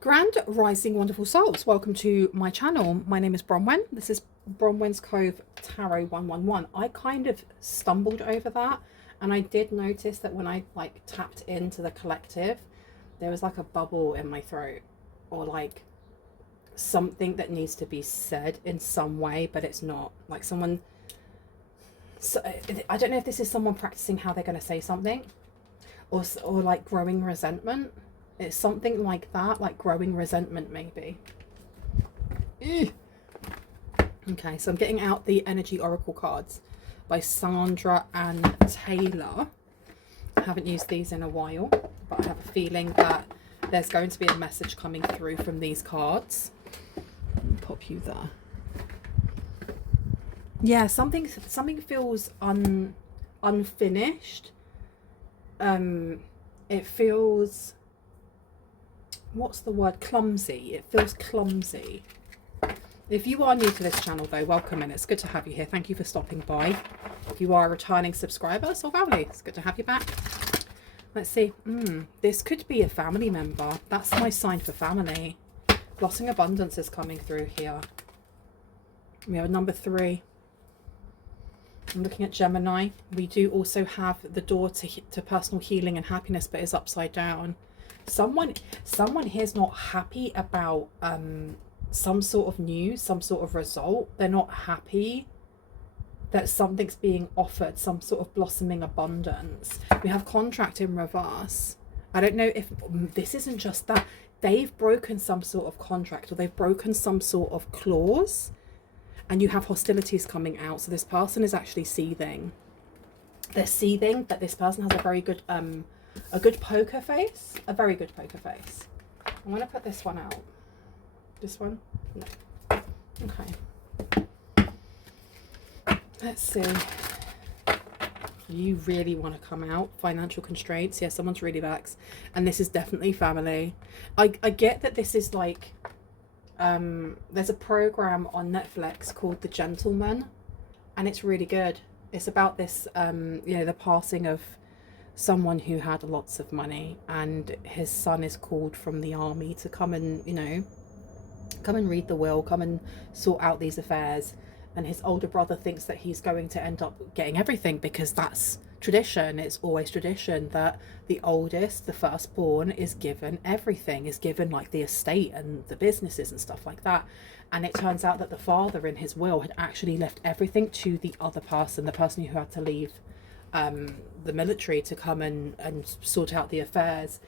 Grand Rising Wonderful Souls, welcome to my channel. My name is Bronwen. This is Bronwen's Cove Tarot 111. I kind of stumbled over that, and I did notice that when I tapped into the collective, there was like a bubble in my throat, or like something that needs to be said in some way, but it's not. Like someone, so I don't know if this is someone practicing how they're going to say something, or like growing resentment. It's something like that, like growing resentment maybe. Ew. Okay, so I'm getting out the Energy Oracle cards by Sandra and Taylor. I haven't used these in a while, but I have a feeling that there's going to be a message coming through from these cards. Pop you there. Yeah, something feels unfinished. It feels, what's the word, clumsy. It feels clumsy. If you are new to this channel though, welcome, and it's good to have you here. Thank you for stopping by. If you are a returning subscriber, so family, it's good to have you back. Let's see. This could be a family member. That's my sign for family. Blessing abundance is coming through here. We have number 3. I'm looking at Gemini. We do also have the door to personal healing and happiness, but it's upside down. Someone here's not happy about some sort of news, some sort of result. They're not happy that something's being offered, some sort of blossoming abundance. We have contract in reverse. I don't know if this isn't just that. They've broken some sort of contract, or they've broken some sort of clause, and you have hostilities coming out. So this person is actually seething. They're seething, but this person has a very good poker face, a very good poker face. I'm going to put this one out. This one? No. Okay. Let's see. You really want to come out. Financial constraints. Yeah, someone's really vexed. And this is definitely family. I get that this is like, there's a program on Netflix called The Gentleman, and it's really good. It's about this, you know, the passing of someone who had lots of money, and his son is called from the army to come and, you know, come and read the will, come and sort out these affairs. And his older brother thinks that he's going to end up getting everything, because that's tradition. It's always tradition that the oldest, the firstborn, is given everything, is given like the estate and the businesses and stuff like that. And it turns out that the father in his will had actually left everything to the other person, the person who had to leave the military to come and sort out the affairs.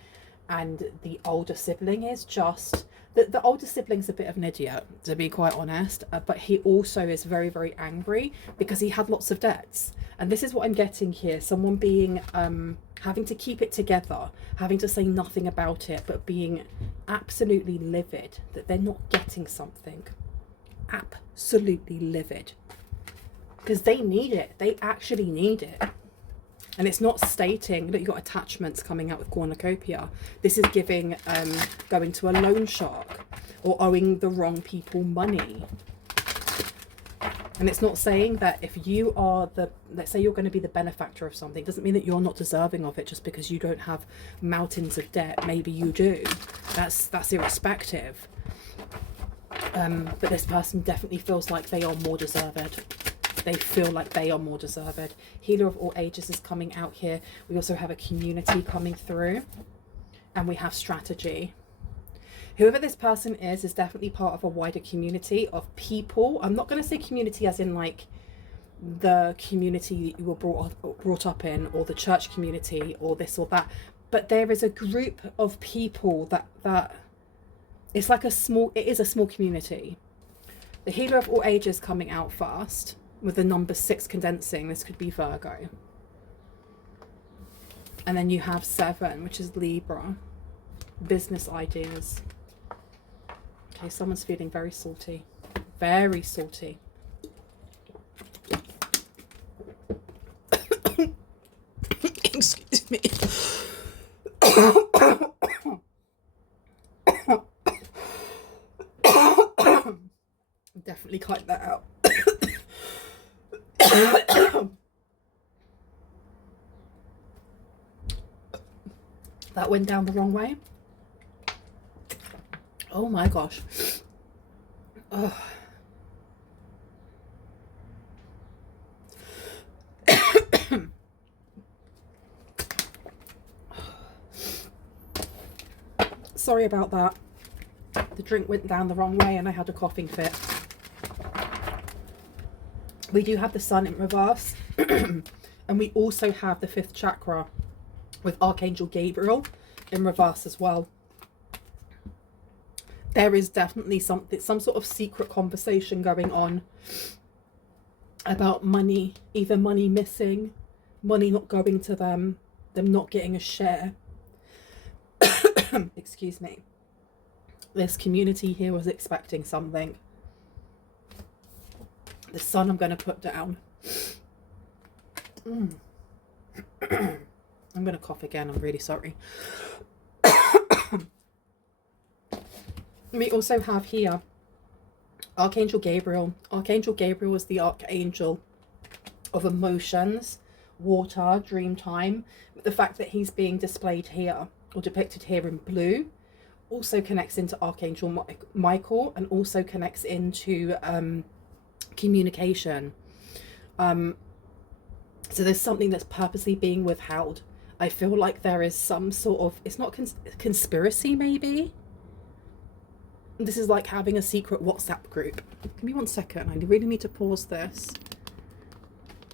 And the older sibling is just, the older sibling's a bit of an idiot, to be quite honest, but he also is very, very angry because he had lots of debts. And this is what I'm getting here. Someone being, having to keep it together, having to say nothing about it, but being absolutely livid that they're not getting something. Absolutely livid. Because they need it. They actually need it. And it's not stating that you've got attachments coming out with cornucopia. This is giving going to a loan shark, or owing the wrong people money. And it's not saying that if you are the, let's say you're going to be the benefactor of something, doesn't mean that you're not deserving of it just because you don't have mountains of debt. Maybe you do. That's irrespective. But this person definitely feels like they are more deserved. They feel like they are more deserved. Healer of all ages is coming out here. We also have a community coming through, and we have strategy. Whoever this person is definitely part of a wider community of people. I'm not going to say community as in like the community you were brought up in, or the church community, or this or that, but there is a group of people that it's like it is a small community. The healer of all ages coming out first, with the number 6 condensing. This could be Virgo. And then you have 7, which is Libra. Business ideas. Okay, someone's feeling very salty. Very salty. Excuse me. Definitely cut that out. That went down the wrong way. Oh my gosh. Oh. Sorry about that. The drink went down the wrong way and I had a coughing fit. We do have the sun in reverse. And we also have the 5th chakra with Archangel Gabriel in reverse as well. There is definitely some sort of secret conversation going on about money, either money missing, money not going to them not getting a share. Excuse me. This community here was expecting something. The sun I'm going to put down. I'm going to cough again. I'm really sorry. We also have here Archangel Gabriel. Archangel Gabriel is the archangel of emotions, water, dream time. But the fact that he's being displayed here or depicted here in blue also connects into Archangel Michael and also connects into communication. So there's something that's purposely being withheld. I feel like there is some sort of, it's not conspiracy maybe. This is like having a secret WhatsApp group. Give me 1 second. I really need to pause this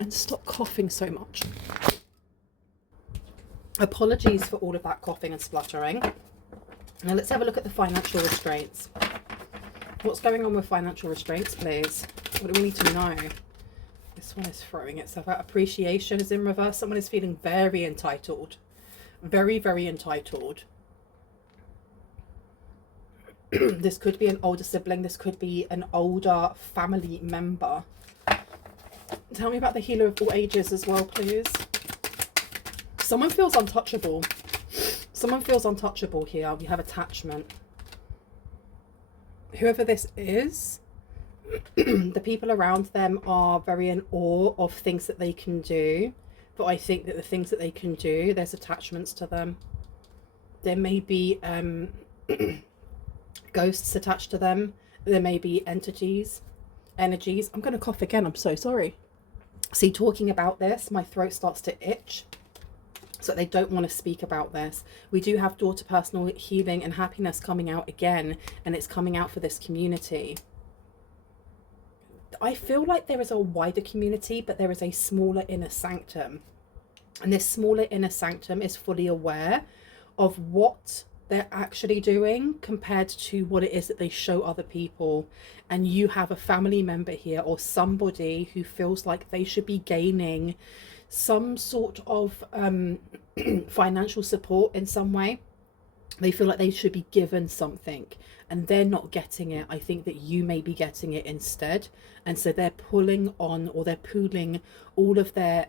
and stop coughing so much. Apologies for all of that coughing and spluttering. Now let's have a look at the financial restraints. What's going on with financial restraints, please? What do we need to know? This one is throwing itself out. Appreciation is in reverse. Someone is feeling very entitled. Very, very entitled. This could be an older sibling. This could be an older family member. Tell me about the healer of all ages as well, please. Someone feels untouchable. Someone feels untouchable here. We have attachment. Whoever this is, the people around them are very in awe of things that they can do. But I think that the things that they can do, there's attachments to them. There may be ghosts attached to them. There may be energies. I'm going to cough again. I'm so sorry. See, talking about this, my throat starts to itch. So they don't want to speak about this. We do have daughter personal healing and happiness coming out again. And it's coming out for this community. I feel like there is a wider community, but there is a smaller inner sanctum. And this smaller inner sanctum is fully aware of what they're actually doing compared to what it is that they show other people. And you have a family member here or somebody who feels like they should be gaining some sort of financial support in some way. They feel like they should be given something and they're not getting it. I think that you may be getting it instead. And so they're pulling on, or they're pooling all of their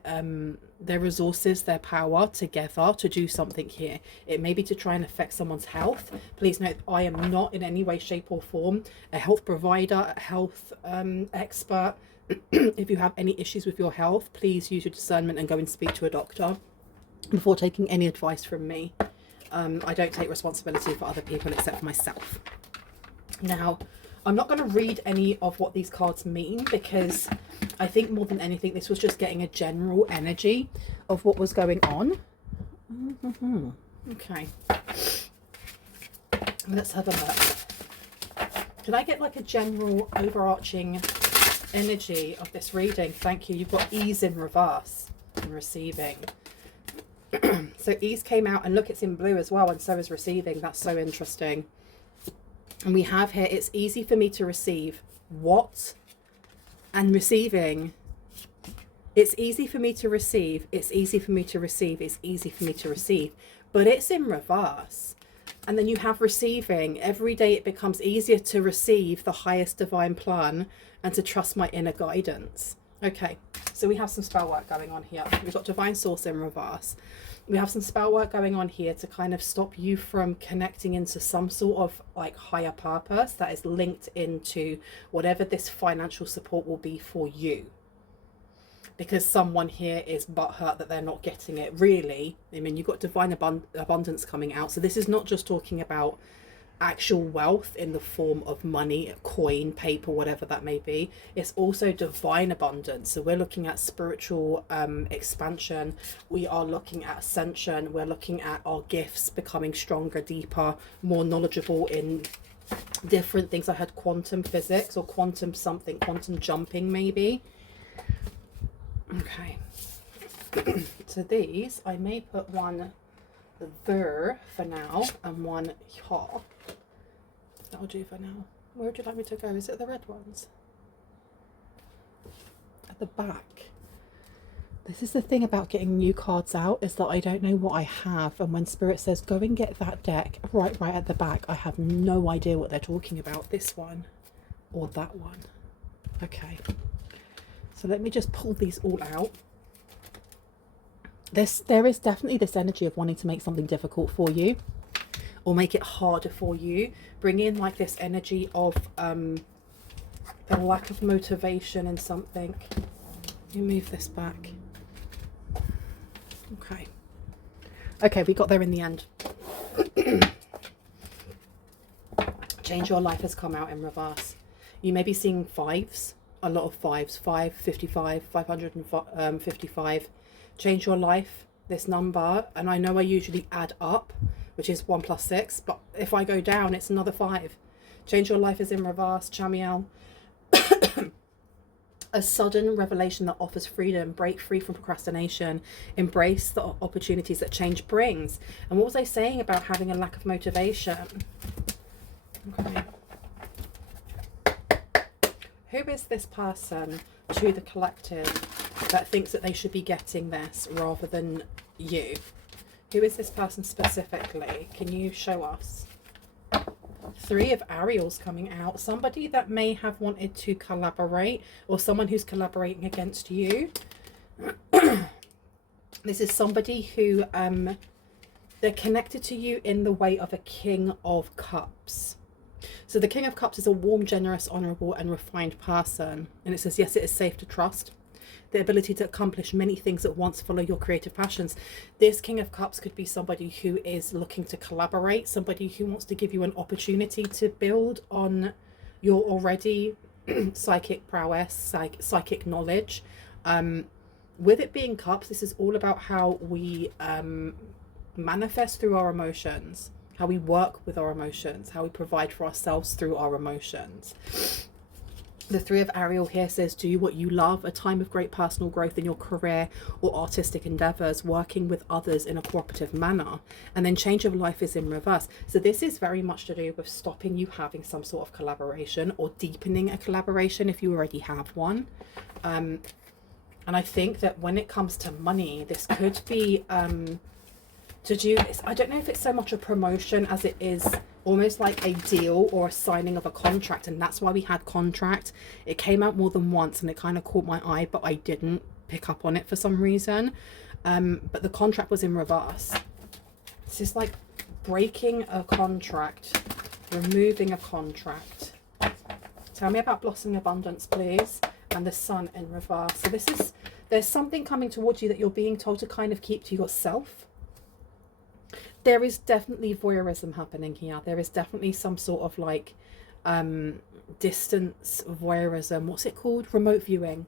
resources, their power together to do something here. It may be to try and affect someone's health. Please note, I am not in any way, shape or form a health provider, a health expert. If you have any issues with your health, please use your discernment and go and speak to a doctor before taking any advice from me. I don't take responsibility for other people except for myself. Now, I'm not going to read any of what these cards mean because I think more than anything, this was just getting a general energy of what was going on. Okay. Let's have a look. Can I get like a general overarching energy of this reading? Thank you. You've got ease in reverse and receiving. So ease came out, and look, it's in blue as well, and so is receiving. That's so interesting. And we have here, it's easy for me to receive. What? And receiving. It's easy for me to receive. It's easy for me to receive. It's easy for me to receive. But it's in reverse. And then you have receiving. Every day it becomes easier to receive the highest divine plan and to trust my inner guidance. Okay, so we have some spell work going on here. We've got divine source in reverse. We have some spell work going on here to kind of stop you from connecting into some sort of like higher purpose that is linked into whatever this financial support will be for you. Because someone here is butthurt that they're not getting it. Really, I mean, you've got divine abundance coming out. So this is not just talking about actual wealth in the form of money, coin, paper, whatever that may be. It's also divine abundance. So we're looking at spiritual expansion. We are looking at ascension. We're looking at our gifts becoming stronger, deeper, more knowledgeable in different things. I had quantum physics or quantum something, quantum jumping maybe. Okay. So these, I may put one there for now and one here. That'll do for now. Where would you like me to go? Is it the red ones? At the back. This is the thing about getting new cards out, is that I don't know what I have, and when Spirit says go and get that deck right at the back, I have no idea what they're talking about. This one or that one. Okay, so let me just pull these all out. There is definitely this energy of wanting to make something difficult for you or make it harder for you. Bring in like this energy of the lack of motivation in something. Let me move this back. Okay, we got there in the end. Change Your Life has come out in reverse. You may be seeing fives, a lot of fives, 555, 555. Change Your Life, this number, and I know I usually add up, which is 1 plus 6, but if I go down, it's another 5. Change Your Life is in reverse, Chamiel. A sudden revelation that offers freedom. Break free from procrastination. Embrace the opportunities that change brings. And what was I saying about having a lack of motivation? Okay. Who is this person to the collective that thinks that they should be getting this rather than you? Who is this person specifically? Can you show us? 3 of Ariels coming out. Somebody that may have wanted to collaborate, or someone who's collaborating against you. This is somebody who they're connected to you in the way of a King of Cups. So the King of Cups is a warm, generous, honorable and refined person, and it says yes, it is safe to trust. The ability to accomplish many things at once, follow your creative passions. This King of Cups could be somebody who is looking to collaborate, somebody who wants to give you an opportunity to build on your already psychic prowess, psychic knowledge. With it being cups, this is all about how we manifest through our emotions, how we work with our emotions, how we provide for ourselves through our emotions. The 3 of Ariel here says, do what you love, a time of great personal growth in your career or artistic endeavors, working with others in a cooperative manner. And then Change of Life is in reverse. So this is very much to do with stopping you having some sort of collaboration or deepening a collaboration if you already have one. And I think that when it comes to money, this could be to do, I don't know if it's so much a promotion as it is almost like a deal or a signing of a contract, and that's why we had contract. It came out more than once and it kind of caught my eye, but I didn't pick up on it for some reason. But the contract was in reverse. It's just like breaking a contract, removing a contract. Tell me about Blossoming Abundance, please. And the Sun in reverse. So this is, there's something coming towards you that you're being told to kind of keep to yourself. There is definitely voyeurism happening here. There is definitely some sort of like distance voyeurism. What's it called? Remote viewing.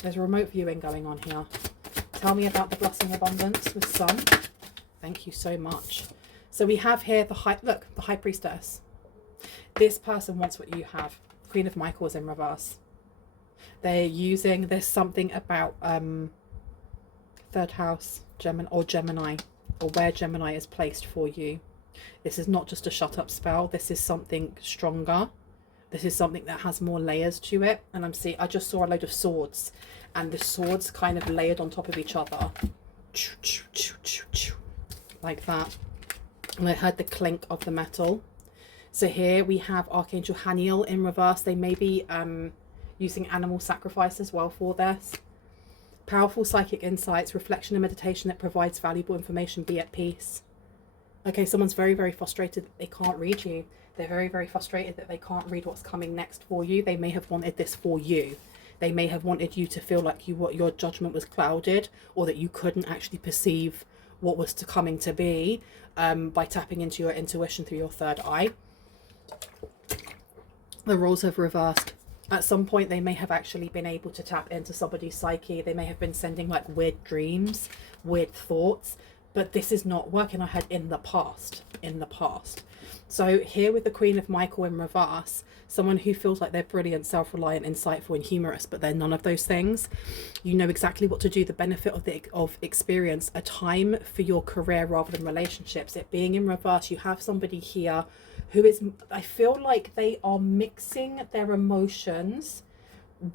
There's remote viewing going on here. Tell me about the Blossoming Abundance with Sun. Thank you so much. So we have here the High Priestess. This person wants what you have. Queen of Michael is in reverse. They're using, there's something about third house, Gemini, or where Gemini is placed for you. This is not just a shut up spell. This is something stronger. This is something that has more layers to it. And I just saw a load of swords, and the swords kind of layered on top of each other, like that. And I heard the clink of the metal. So here we have Archangel Haniel in reverse. They may be using animal sacrifice as well for this. Powerful psychic insights, reflection and meditation that provides valuable information. Be at peace. Okay, someone's very, very frustrated that they can't read you. They're very, very frustrated that they can't read what's coming next for you. They may have wanted this for you. They may have wanted you to feel like your judgment was clouded, or that you couldn't actually perceive what was coming to be by tapping into your intuition through your third eye. The roles have reversed. At some point, they may have actually been able to tap into somebody's psyche. They may have been sending like weird dreams, weird thoughts, but this is not working. I had in the past. So here with the Queen of Michael in reverse, someone who feels like they're brilliant, self-reliant, insightful, and humorous, but they're none of those things. You know exactly what to do. The benefit of experience, a time for your career rather than relationships. It being in reverse, you have somebody here who is, I feel like they are mixing their emotions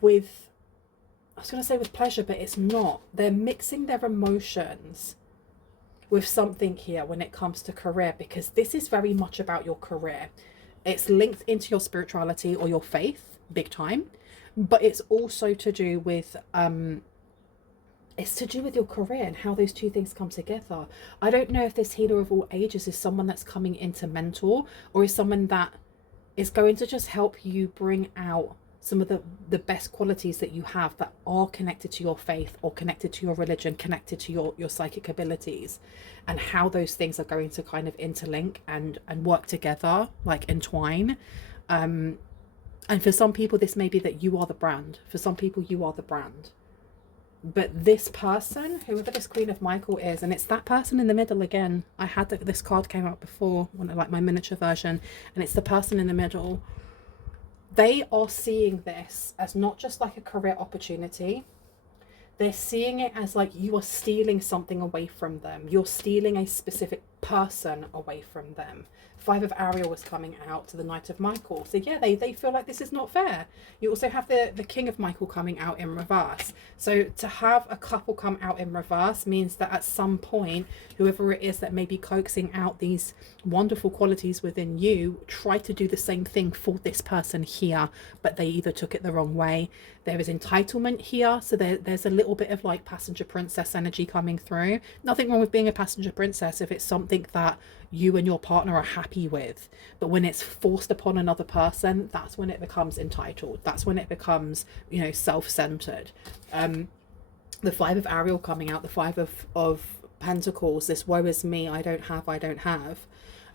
with, I was going to say with pleasure, but it's not. They're mixing their emotions with something here when it comes to career, because this is very much about your career. It's linked into your spirituality or your faith, big time, but it's also to do with your career and how those two things come together. I don't know if this healer of all ages is someone that's coming in to mentor, or is someone that is going to just help you bring out some of the best qualities that you have that are connected to your faith or connected to your religion, connected to your psychic abilities, and how those things are going to kind of interlink and work together, like entwine. And for some people, this may be that you are the brand. For some people, you are the brand. But this person, whoever this Queen of Michael is, and it's that person in the middle again. I had this card came out before, when I like my miniature version, and it's the person in the middle. They are seeing this as not just like a career opportunity. They're seeing it as like you are stealing something away from them. You're stealing a specific person away from them. Five of Ariel was coming out to the Knight of Michael. So yeah, they feel like this is not fair. You also have the King of Michael coming out in reverse. So to have a couple come out in reverse means that at some point, whoever it is that may be coaxing out these wonderful qualities within you, try to do the same thing for this person here, but they either took it the wrong way. There is entitlement here, so there's a little bit of like passenger princess energy coming through. Nothing wrong with being a passenger princess if it's something that you and your partner are happy with, but when it's forced upon another person, that's when it becomes entitled. That's when it becomes, you know, self-centered. The Five of Ariel coming out, the Five of Pentacles, this woe is me, I don't have.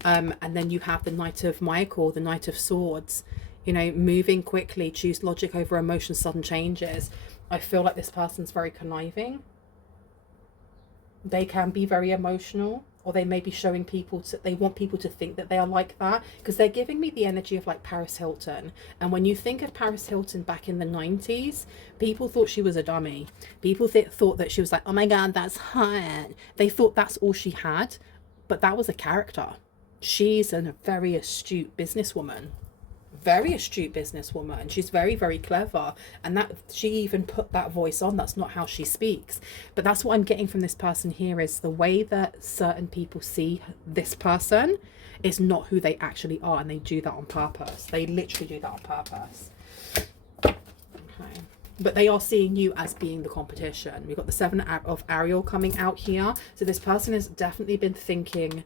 And then you have the Knight of Michael, the Knight of Swords, you know, moving quickly, choose logic over emotion, sudden changes. I feel like this person's very conniving. They can be very emotional, or they may be showing people they want people to think that they are like that, because they're giving me the energy of like Paris Hilton. And when you think of Paris Hilton back in the 90s, people thought she was a dummy. People thought that she was like, oh my God, that's hot. They thought that's all she had, but that was a character. She's a very astute businesswoman. She's very, very clever, and that she even put that voice on. That's not how she speaks, but that's what I'm getting from this person here, is the way that certain people see this person is not who they actually are, and they do that on purpose. They literally do that on purpose. Okay, but they are seeing you as being the competition. We've got the Seven of Ariel coming out here, so this person has definitely been thinking.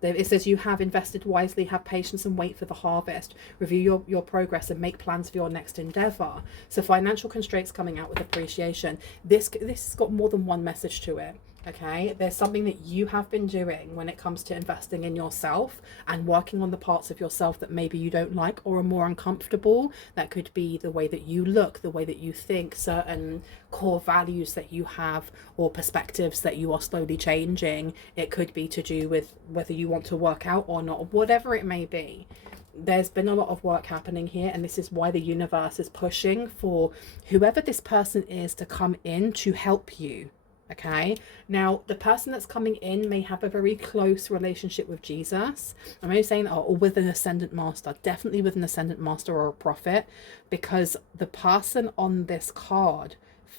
It says you have invested wisely, have patience and wait for the harvest. Review your progress and make plans for your next endeavor. So financial constraints coming out with appreciation. This has got more than one message to it. Okay, there's something that you have been doing when it comes to investing in yourself and working on the parts of yourself that maybe you don't like or are more uncomfortable. That could be the way that you look, the way that you think, certain core values that you have, or perspectives that you are slowly changing. It could be to do with whether you want to work out or not, whatever it may be. There's been a lot of work happening here, and this is why the universe is pushing for whoever this person is to come in to help you. Okay, now the person that's coming in may have a very close relationship with Jesus. I'm only saying, or with an ascendant master, definitely with an ascendant master or a prophet, because the person on this card,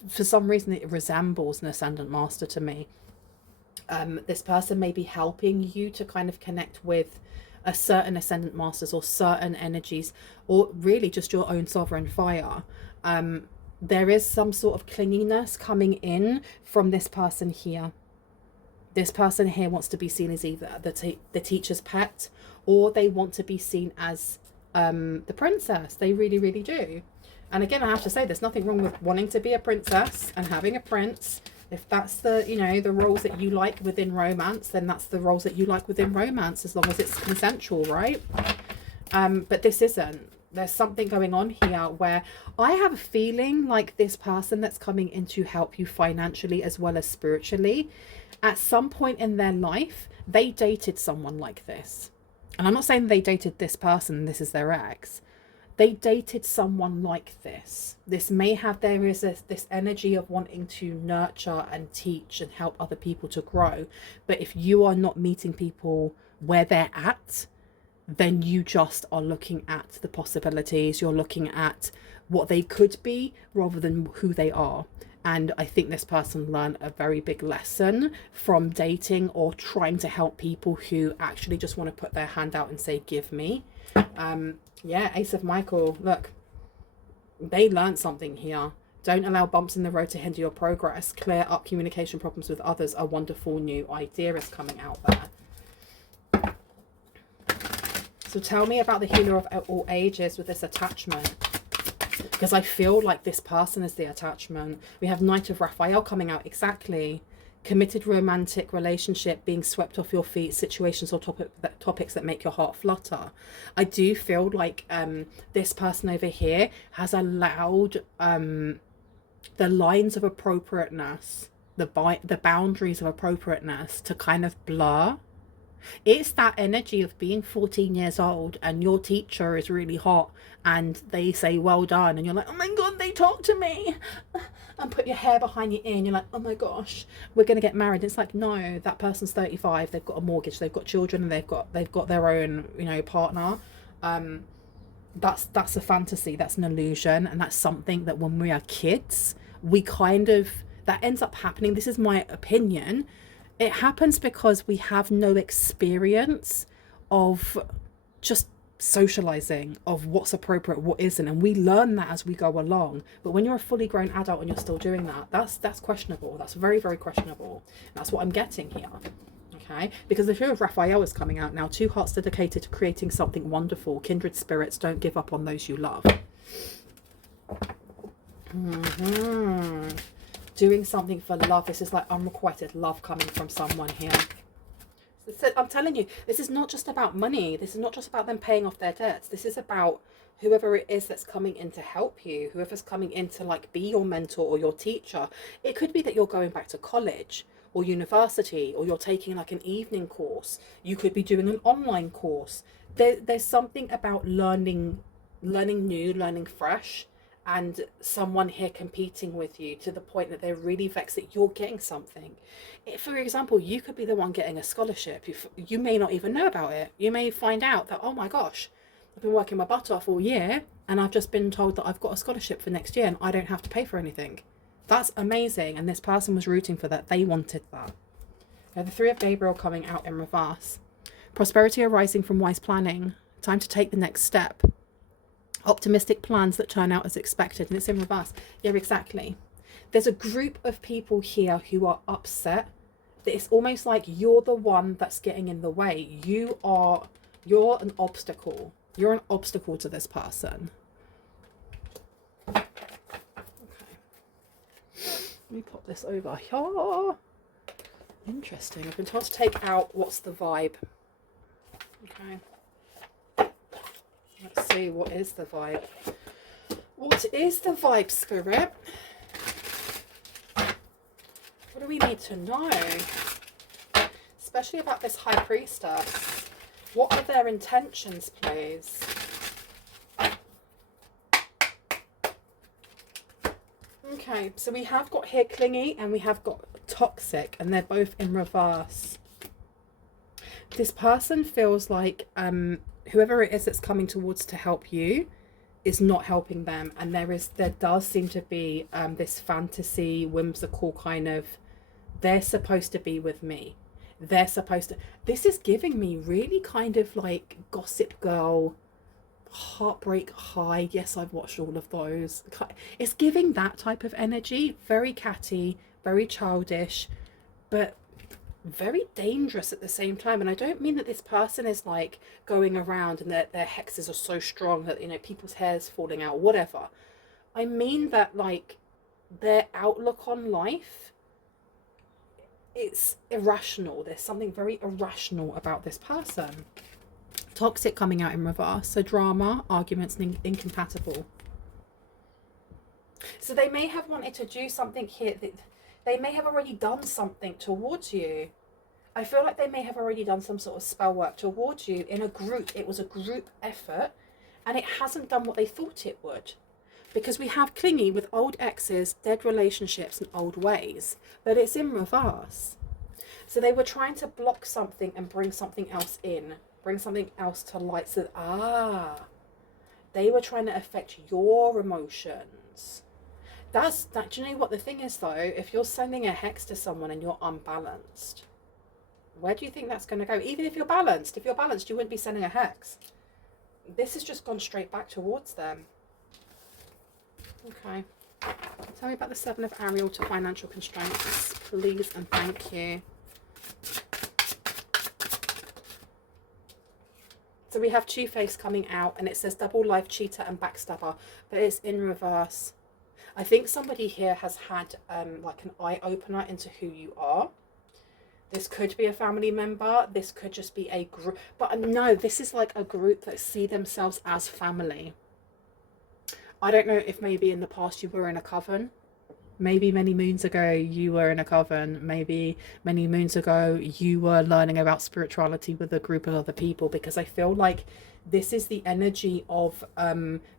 for some reason, it resembles an ascendant master to me. This person may be helping you to kind of connect with a certain ascendant masters or certain energies, or really just your own sovereign fire. There is some sort of clinginess coming in from this person here. This person here wants to be seen as either the teacher's pet, or they want to be seen as the princess. They really, really do. And again, I have to say, there's nothing wrong with wanting to be a princess and having a prince. If that's the, you know, the roles that you like within romance, then that's the roles that you like within romance, as long as it's consensual, right? But this isn't. There's something going on here where I have a feeling like this person that's coming in to help you financially as well as spiritually, at some point in their life, they dated someone like this. And I'm not saying they dated this person, this is their ex. They dated someone like this. This may have, there is this energy of wanting to nurture and teach and help other people to grow. But if you are not meeting people where they're at, then you just are looking at the possibilities. You're looking at what they could be rather than who they are. And I think this person learned a very big lesson from dating or trying to help people who actually just want to put their hand out and say, give me. Yeah, Ace of Michael, look, they learned something here. Don't allow bumps in the road to hinder your progress. Clear up communication problems with others. A wonderful new idea is coming out there. So tell me about the healer of all ages with this attachment. Because I feel like this person is the attachment. We have Knight of Raphael coming out. Exactly. Committed romantic relationship, being swept off your feet, situations or topics that make your heart flutter. I do feel like this person over here has allowed the lines of appropriateness, the boundaries of appropriateness to kind of blur. It's that energy of being 14 years old and your teacher is really hot and they say well done and you're like, oh my god, they talk to me, and put your hair behind your ear and you're like, oh my gosh, we're gonna get married. It's like, no, that person's 35, they've got a mortgage, they've got children, and they've got their own, you know, partner. That's a fantasy, that's an illusion, and that's something that when we are kids, we kind of, that ends up happening. This is my opinion. It happens because we have no experience of just socializing, of what's appropriate, what isn't, and we learn that as we go along. But when you're a fully grown adult and you're still doing that, that's questionable. That's very, very questionable. That's what I'm getting here. Okay, because the Hero of Raphael is coming out now. Two hearts dedicated to creating something wonderful. Kindred spirits, don't give up on those you love. Doing something for love. This is like unrequited love coming from someone here. I'm telling you, this is not just about money. This is not just about them paying off their debts. This is about whoever it is that's coming in to help you, whoever's coming in to like be your mentor or your teacher. It could be that you're going back to college or university, or you're taking like an evening course. You could be doing an online course. There's something about learning new, learning fresh, and someone here competing with you to the point that they're really vexed that you're getting something. If, for example, you could be the one getting a scholarship. You may not even know about it. You may find out that, oh my gosh, I've been working my butt off all year and I've just been told that I've got a scholarship for next year and I don't have to pay for anything. That's amazing. And this person was rooting for that. They wanted that. Now, the Three of Gabriel coming out in reverse. Prosperity arising from wise planning. Time to take the next step. Optimistic plans that turn out as expected, and it's in reverse. Yeah, exactly. There's a group of people here who are upset that it's almost like you're the one that's getting in the way. You're an obstacle. You're an obstacle to this person. Okay. Let me pop this over here. Interesting. I've been told to take out what's the vibe. Okay. Let's see, what is the vibe? What is the vibe, Spirit? What do we need to know? Especially about this High Priestess. What are their intentions, please? Okay, so we have got here clingy and we have got toxic, and they're both in reverse. This person feels like whoever it is that's coming towards to help you is not helping them, and there does seem to be this fantasy, whimsical kind of, they're supposed to be with me. They're supposed to, this is giving me really kind of like Gossip Girl, Heartbreak High. Yes, I've watched all of those. It's giving that type of energy, very catty, very childish, but very dangerous at the same time. And I don't mean that this person is like going around and their hexes are so strong that, you know, people's hair's falling out, whatever. I mean that like their outlook on life, it's irrational. There's something very irrational about this person. Toxic coming out in reverse. So drama, arguments, and incompatible. So they may have wanted to do something here. They may have already done something towards you. I feel like they may have already done some sort of spell work towards you in a group. It was a group effort and it hasn't done what they thought it would. Because we have clingy with old exes, dead relationships and old ways. But it's in reverse. So they were trying to block something and bring something else in. Bring something else to light. So, they were trying to affect your emotions. Do you know what the thing is though? If you're sending a hex to someone and you're unbalanced, where do you think that's going to go? Even if you're balanced, you wouldn't be sending a hex. This has just gone straight back towards them. Okay. Tell me about the Seven of Ariel to financial constraints, please and thank you. So we have Two-Face coming out and it says double life cheater and backstabber, but it's in reverse. I think somebody here has had like an eye-opener into who you are. This could be a family member. This could just be a group. But no, this is like a group that see themselves as family. I don't know if maybe in the past you were in a coven. Maybe many moons ago you were in a coven. Maybe many moons ago you were learning about spirituality with a group of other people. Because I feel like this is the energy of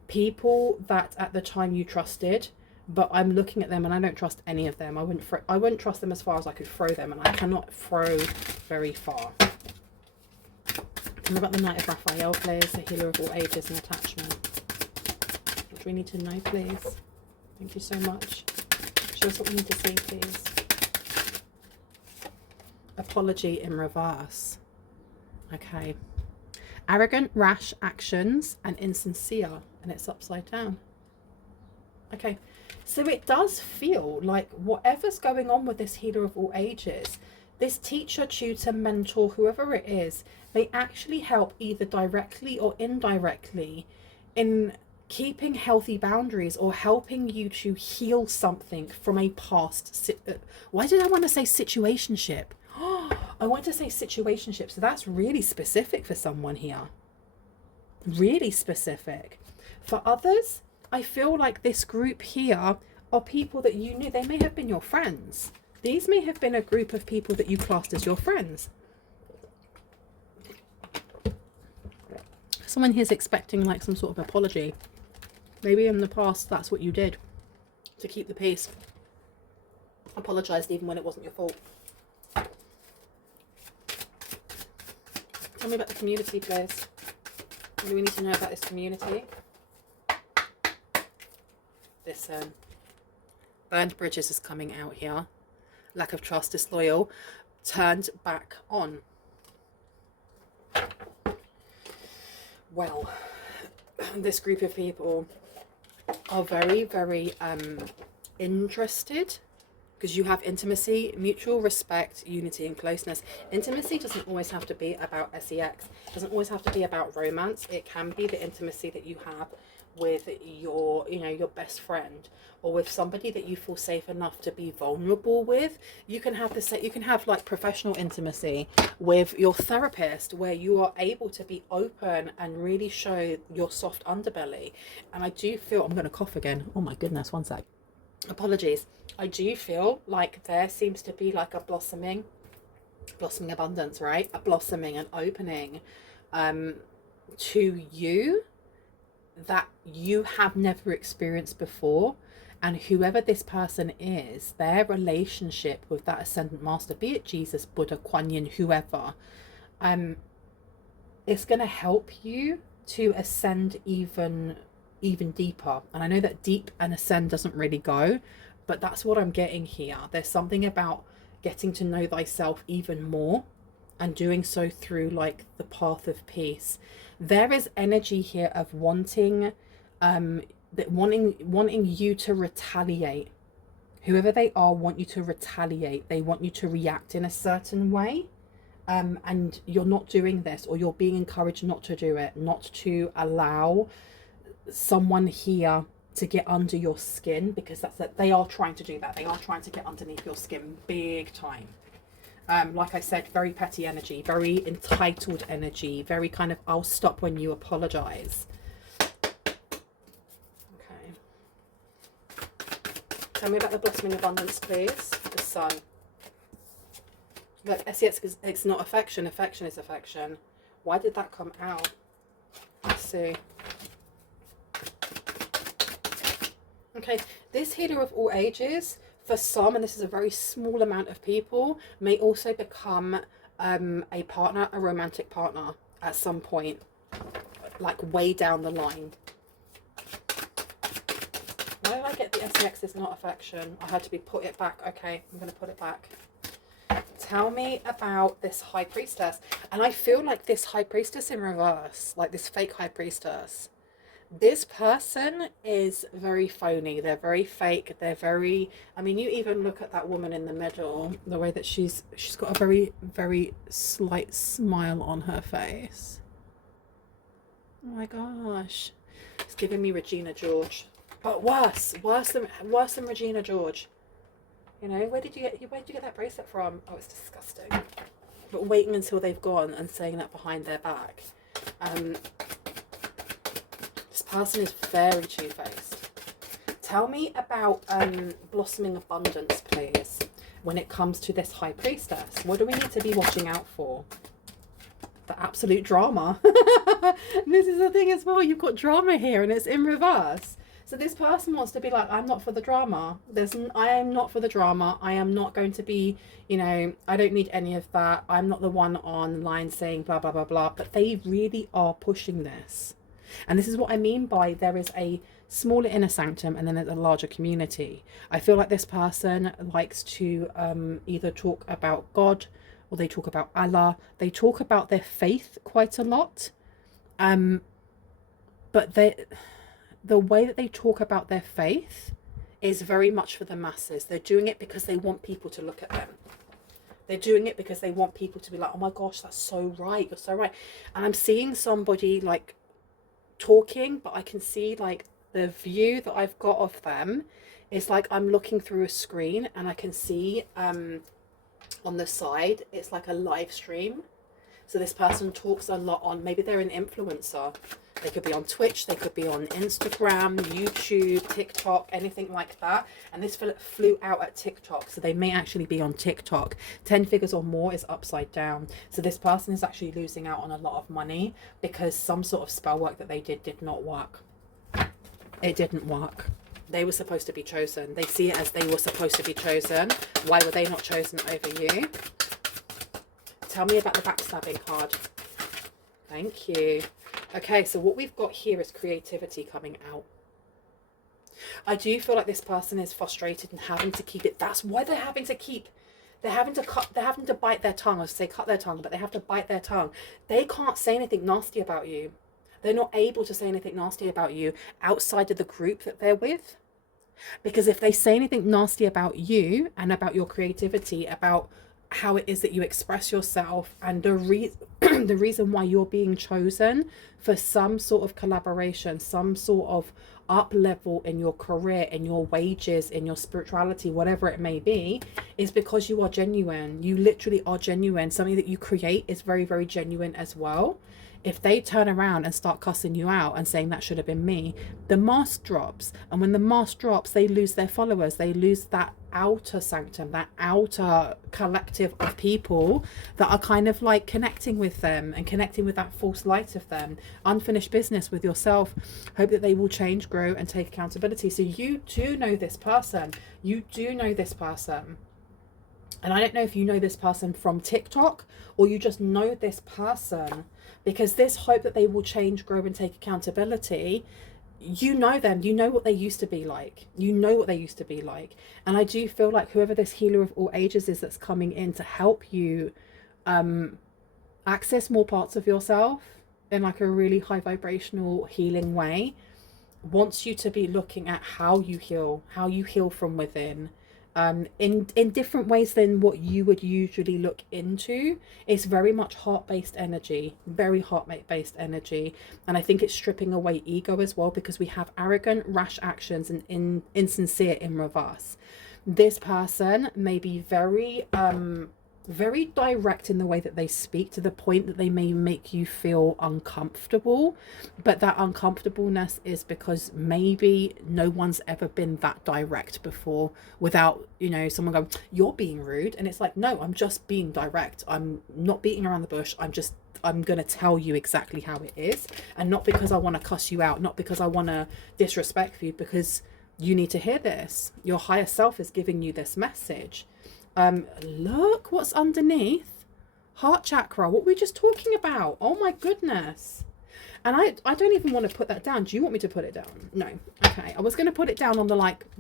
people that at the time you trusted. But I'm looking at them and I don't trust any of them. I wouldn't trust them as far as I could throw them, and I cannot throw very far. Tell me about the Knight of Raphael, please. The healer of all ages and attachment. What do we need to know, please? Thank you so much. Show us what we need to see, please. Apology in reverse. Okay. Arrogant, rash actions and insincere, and it's upside down. Okay. So it does feel like whatever's going on with this healer of all ages, this teacher, tutor, mentor, whoever it is, they actually help either directly or indirectly in keeping healthy boundaries or helping you to heal something from a past. Why did I want to say situationship? I want to say situationship. So that's really specific for someone here. Really specific. For others, I feel like this group here are people that you knew. They may have been your friends. These may have been a group of people that you classed as your friends. Someone here's expecting like some sort of apology. Maybe in the past that's what you did to keep the peace. Apologised even when it wasn't your fault. Tell me about the community, please. What do we need to know about this community? Listen, burned bridges is coming out here. Lack of trust, disloyal, turned back on. Well, this group of people are very, very interested because you have intimacy, mutual respect, unity and closeness. Intimacy doesn't always have to be about sex. It doesn't always have to be about romance. It can be the intimacy that you have with your, your best friend, or with somebody that you feel safe enough to be vulnerable with. You can have like professional intimacy with your therapist, where you are able to be open and really show your soft underbelly. And I do feel, I'm going to cough again. Oh my goodness, one sec. Apologies. I do feel like there seems to be like a blossoming abundance, right? A blossoming and opening to you that you have never experienced before. And whoever this person is, their relationship with that ascendant master, be it Jesus, Buddha, Kuan Yin, whoever, it's going to help you to ascend even deeper. And I know that deep and ascend doesn't really go, but that's what I'm getting here. There's something about getting to know thyself even more and doing so through like the path of peace. There is energy here of wanting wanting you to retaliate. Whoever they are want you to retaliate. They want you to react in a certain way, and you're not doing this, or you're being encouraged not to do it, not to allow someone here to get under your skin, because they are trying to do that. They are trying to get underneath your skin big time. Like I said, very petty energy, very entitled energy, very kind of I'll stop when you apologize. Okay. Tell me about the blossoming abundance, please. The sun. Look, see, it's not affection. Affection is affection. Why did that come out? Let's see. Okay, this healer of all ages, for some, and this is a very small amount of people, may also become a partner, a romantic partner at some point, like way down the line. Why did I get the SX is not affection? I had to put it back. Okay, I'm going to put it back. Tell me about this high priestess. And I feel like this high priestess in reverse, like this fake high priestess. This person is very phony. They're very fake. They're very, I mean, you even look at that woman in the middle, the way that she's got a very, very slight smile on her face. Oh my gosh. It's giving me Regina George. But worse than Regina George. You know, where did you get that bracelet from? Oh, it's disgusting. But waiting until they've gone and saying that behind their back. This person is very two-faced. Tell me about blossoming abundance, please. When it comes to this high priestess, what do we need to be watching out for? The absolute drama. This is the thing as well. You've got drama here, and it's in reverse. So this person wants to be like, I'm not for the drama. I am not for the drama. I am not going to be, you know, I don't need any of that. I'm not the one online saying blah, blah, blah, blah. But they really are pushing this. And this is what I mean by there is a smaller inner sanctum and then there's a larger community. I feel like this person likes to either talk about God or they talk about Allah. They talk about their faith quite a lot. But the way that they talk about their faith is very much for the masses. They're doing it because they want people to look at them. They're doing it because they want people to be like, oh my gosh, that's so right. You're so right. And I'm seeing somebody like talking, but I can see like the view that I've got of them is like I'm looking through a screen and I can see on the side, it's like a live stream. So this person talks a lot on, maybe they're an influencer. They could be on Twitch, they could be on Instagram, YouTube, TikTok, anything like that. And this flew out at TikTok, so they may actually be on TikTok. 10 figures or more is upside down. So this person is actually losing out on a lot of money because some sort of spell work that they did not work. It didn't work. They were supposed to be chosen. They see it as they were supposed to be chosen. Why were they not chosen over you? Tell me about the backstabbing card. Thank you. Okay, so what we've got here is creativity coming out. I do feel like this person is frustrated and having to keep it. That's why they're having to bite their tongue. I was say cut their tongue, but they have to bite their tongue. They can't say anything nasty about you. They're not able to say anything nasty about you outside of the group that they're with. Because if they say anything nasty about you and about your creativity, about how it is that you express yourself and the reason why you're being chosen for some sort of collaboration, some sort of up level in your career, in your wages, in your spirituality, whatever it may be, is because you are genuine. You literally are genuine. Something that you create is very, very genuine as well. If they turn around and start cussing you out and saying that should have been me, the mask drops. And when the mask drops, they lose their followers. They lose that outer sanctum, that outer collective of people that are kind of like connecting with them and connecting with that false light of them. Unfinished business with yourself. Hope that they will change, grow, and take accountability. So you do know this person. You do know this person. And I don't know if you know this person from TikTok or you just know this person, because this hope that they will change, grow, and take accountability, you know them, you know what they used to be like. You know what they used to be like. And I do feel like whoever this healer of all ages is that's coming in to help you access more parts of yourself in like a really high vibrational healing way, wants you to be looking at how you heal from within. In different ways than what you would usually look into. It's very much heart-based energy, very heart-based energy, and I think it's stripping away ego as well, because we have arrogant, rash actions and insincere in reverse. This person may be very very direct in the way that they speak, to the point that they may make you feel uncomfortable. But that uncomfortableness is because maybe no one's ever been that direct before, without, you know, someone going, you're being rude. And it's like, no, I'm just being direct. I'm not beating around the bush. I'm going to tell you exactly how it is. And not because I want to cuss you out, not because I want to disrespect you, because you need to hear this. Your higher self is giving you this message. Look what's underneath. Heart chakra. What were we just talking about? Oh my goodness. And I don't even want to put that down. Do you want me to put it down? No. Okay. I was going to put it down on the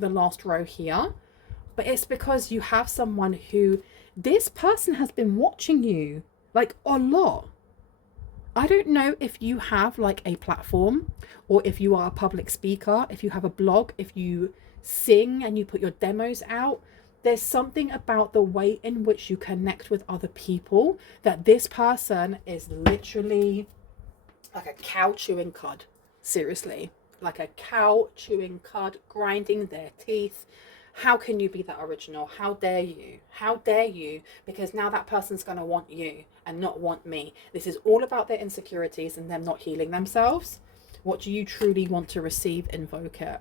last row here, but it's because you have someone who, this person has been watching you like a lot. I don't know if you have like a platform, or if you are a public speaker, if you have a blog, if you sing and you put your demos out. There's something about the way in which you connect with other people that this person is literally like a cow chewing cud. Seriously, like a cow chewing cud, grinding their teeth. How can you be that original? How dare you? How dare you? Because now that person's going to want you and not want me. This is all about their insecurities and them not healing themselves. What do you truly want to receive? Invoke it.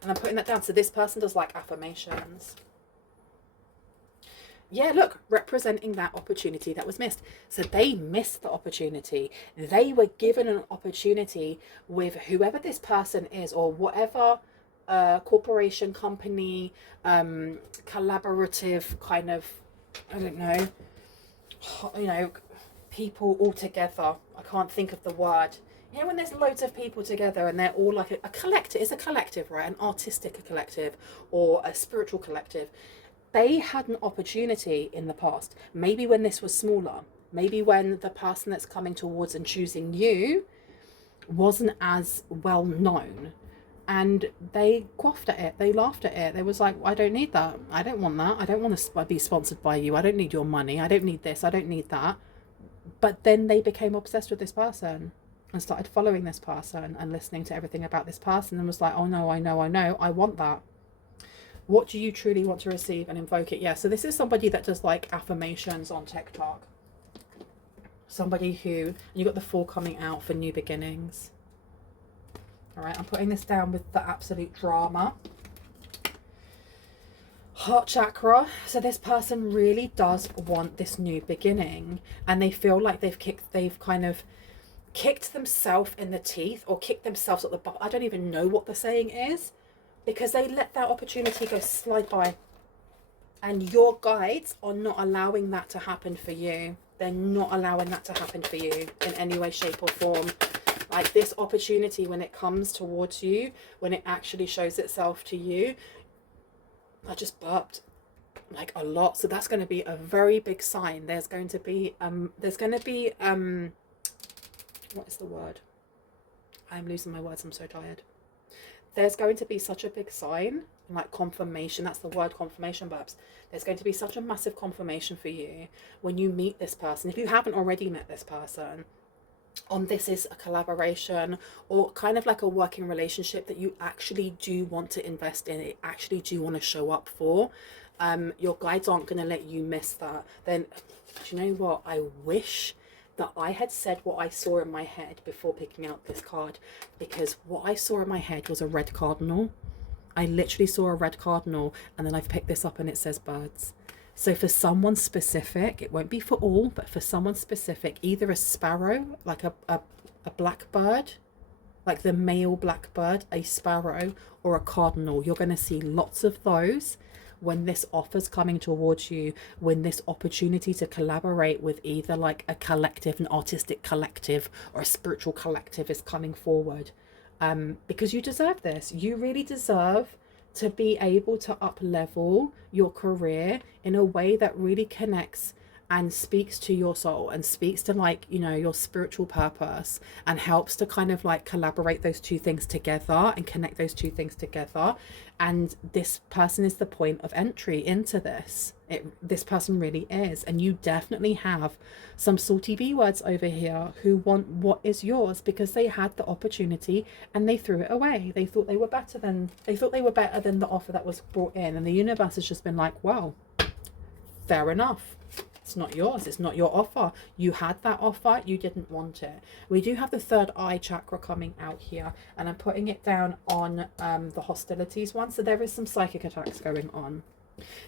And I'm putting that down. So this person does like affirmations. Yeah, look, representing that opportunity that was missed. So they missed the opportunity. They were given an opportunity with whoever this person is, or whatever corporation, company, collaborative kind of, I don't know, people all together. I can't think of the word. You know, when there's loads of people together and they're all like a collective, it's a collective, right? An artistic collective or a spiritual collective. They had an opportunity in the past. Maybe when this was smaller, maybe when the person that's coming towards and choosing you wasn't as well known, and they quaffed at it. They laughed at it. They was like, I don't need that. I don't want that. I don't want to be sponsored by you. I don't need your money. I don't need this. I don't need that. But then they became obsessed with this person and started following this person and listening to everything about this person, and was like, oh no, I know, I want that. What do you truly want to receive? And invoke it. Yeah, so this is somebody that does like affirmations on TikTok. Somebody who, you got the 4 coming out for new beginnings. All right, I'm putting this down with the absolute drama. Heart chakra. So this person really does want this new beginning, and they feel like they've kind of kicked themselves in the teeth, or kicked themselves at the butt. I don't even know what the saying is, because they let that opportunity go slide by, and your guides are not allowing that to happen for you. They're not allowing that to happen for you in any way, shape or form. Like this opportunity, when it comes towards you, when it actually shows itself to you, I just burped like a lot. So that's going to be a very big sign. There's going to be what is the word? I'm losing my words. I'm so tired. There's going to be such a big sign, like confirmation. That's the word, confirmation, burps. There's going to be such a massive confirmation for you when you meet this person. If you haven't already met this person, on this is a collaboration or kind of like a working relationship that you actually do want to invest in, it actually do want to show up for. Your guides aren't going to let you miss that. Then, do you know what? I wish that I had said what I saw in my head before picking out this card, because what I saw in my head was a red cardinal. I literally saw a red cardinal, and then I've picked this up and it says birds. So for someone specific, it won't be for all, but for someone specific, either a sparrow, like a blackbird, like the male blackbird, a sparrow, or a cardinal. You're going to see lots of those when this offer's coming towards you, when this opportunity to collaborate with either like a collective, an artistic collective, or a spiritual collective is coming forward. Because you deserve this. You really deserve to be able to up level your career in a way that really connects and speaks to your soul and speaks to, like, you know, your spiritual purpose, and helps to kind of like collaborate those two things together and connect those two things together. And this person is the point of entry into this. This person really is. And you definitely have some salty B words over here who want what is yours because they had the opportunity and they threw it away. They thought they were better than the offer that was brought in, and the universe has just been like, wow, Fair enough. It's not yours. It's not your offer. You had that offer. You didn't want it. We do have the third eye chakra coming out here, and I'm putting it down on the hostilities one. So there is some psychic attacks going on.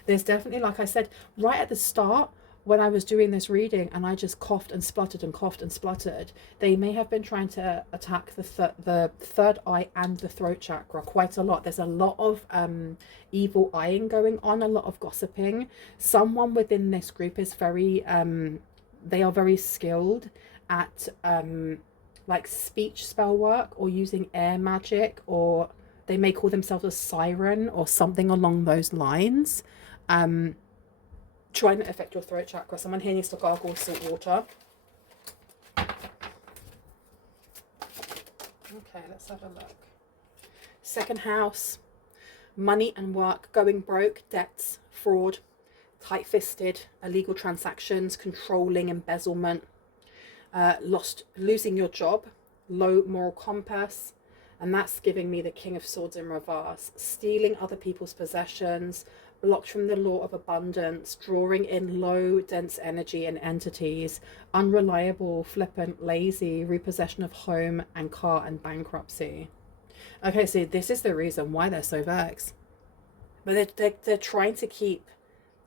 There's definitely, like I said, right at the start, when I was doing this reading and I just coughed and spluttered and coughed and spluttered, they may have been trying to attack the third eye and the throat chakra quite a lot. There's a lot of evil eyeing going on, a lot of gossiping. Someone within this group is very, they are very skilled at like speech spell work or using air magic, or they may call themselves a siren or something along those lines. Trying to affect your throat chakra. Someone here needs to gargle salt water. Okay, let's have a look. Second house, money and work, going broke, debts, fraud, tight-fisted, illegal transactions, controlling, embezzlement, losing your job, low moral compass, and that's giving me the King of Swords in reverse, stealing other people's possessions, blocked from the law of abundance, drawing in low, dense energy and entities, unreliable, flippant, lazy, repossession of home and car, and bankruptcy. Okay, so this is the reason why they're so vexed. But they're trying to keep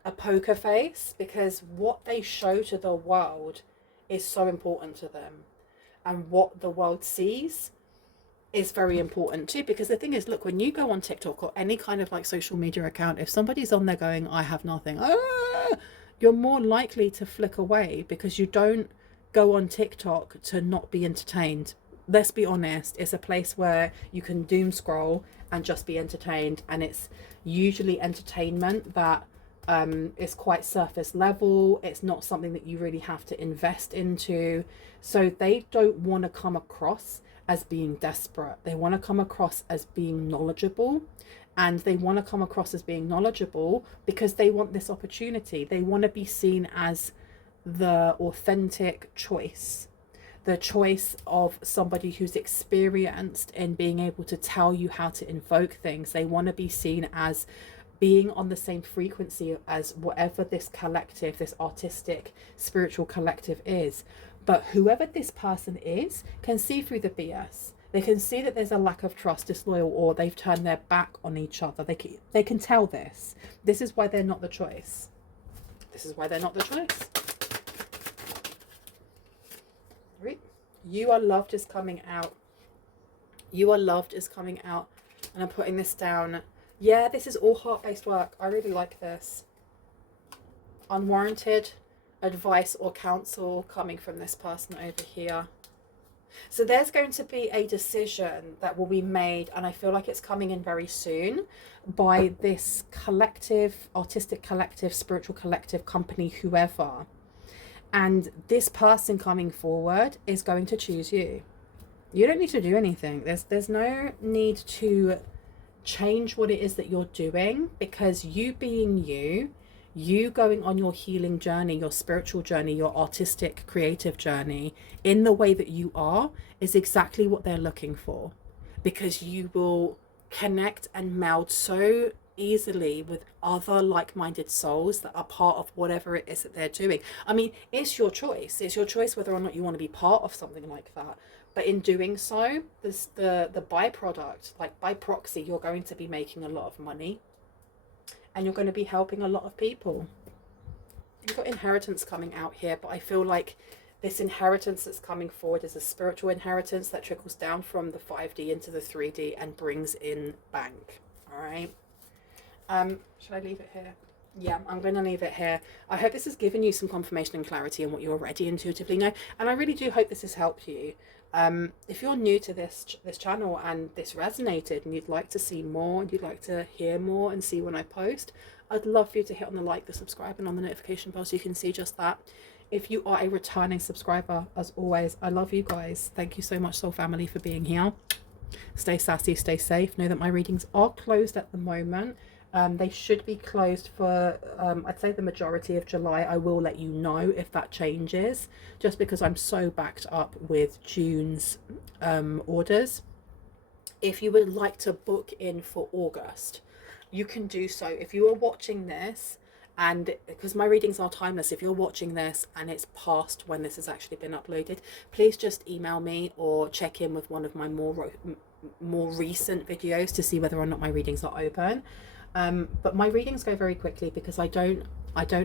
a poker face, because what they show to the world is so important to them. And what the world sees is very important too, because the thing is, look, when you go on TikTok or any kind of like social media account, if somebody's on there going, I have nothing, you're more likely to flick away, because you don't go on TikTok to not be entertained. Let's be honest, it's a place where you can doom scroll and just be entertained, and it's usually entertainment that is quite surface level. It's not something that you really have to invest into. So they don't want to come across as being desperate. They want to come across as being knowledgeable, and they want to come across as being knowledgeable because they want this opportunity. They want to be seen as the authentic choice, the choice of somebody who's experienced in being able to tell you how to invoke things. They want to be seen as being on the same frequency as whatever this collective, this artistic, spiritual collective is. But whoever this person is can see through the BS. They can see that there's a lack of trust, disloyal, or they've turned their back on each other. They can tell this. This is why they're not the choice. This is why they're not the choice. Right? You are loved is coming out. You are loved is coming out. And I'm putting this down. Yeah, this is all heart-based work. I really like this. Unwarranted advice or counsel coming from this person over here. So there's going to be a decision that will be made, and I feel like it's coming in very soon, by this collective, artistic collective, spiritual collective, company, whoever. And this person coming forward is going to choose you. You don't need to do anything. There's no need to change what it is that you're doing, because you being you going on your healing journey, your spiritual journey, your artistic, creative journey in the way that you are is exactly what they're looking for, because you will connect and meld so easily with other like-minded souls that are part of whatever it is that they're doing. I mean, it's your choice. It's your choice whether or not you want to be part of something like that. But in doing so, the byproduct, like by proxy, you're going to be making a lot of money. And you're going to be helping a lot of people. You've got inheritance coming out here, but I feel like this inheritance that's coming forward is a spiritual inheritance that trickles down from the 5D into the 3D and brings in bank. All right. Should I leave it here? Yeah, I'm going to leave it here. I hope this has given you some confirmation and clarity on what you already intuitively know, and I really do hope this has helped you. If you're new to this channel and this resonated and you'd like to see more and you'd like to hear more and see when I post, I'd love for you to hit on the like, the subscribe, and on the notification bell so you can see just that. If you are a returning subscriber, as always, I love you guys. Thank you so much, Soul Family, for being here. Stay sassy, stay safe. Know that my readings are closed at the moment. They should be closed for, I'd say, the majority of July. I will let you know if that changes, just because I'm so backed up with June's orders. If you would like to book in for August, you can do so. If you are watching this And because my readings are timeless, if you're watching this and it's past when this has actually been uploaded, please just email me or check in with one of my more recent videos to see whether or not my readings are open. But my readings go very quickly because I don't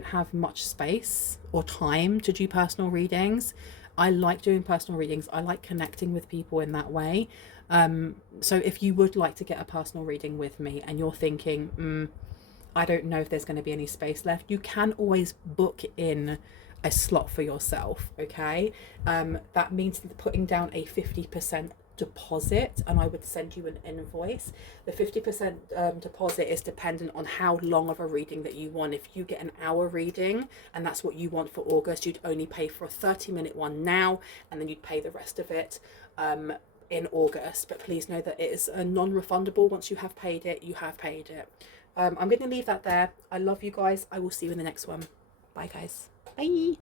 have much space or time to do personal readings. I like doing personal readings. I like connecting with people in that way. So if you would like to get a personal reading with me and you're thinking, I don't know if there's going to be any space left, you can always book in a slot for yourself, okay? That means putting down a 50% deposit, and I would send you an invoice. The 50% deposit is dependent on how long of a reading that you want. If you get an hour reading and that's what you want for August, you'd only pay for a 30-minute one now, and then you'd pay the rest of it in August. But please know that it is a non-refundable. Once you have paid it, you have paid it. I'm going to leave that there. I love you guys. I will see you in the next one. Bye, guys. Bye.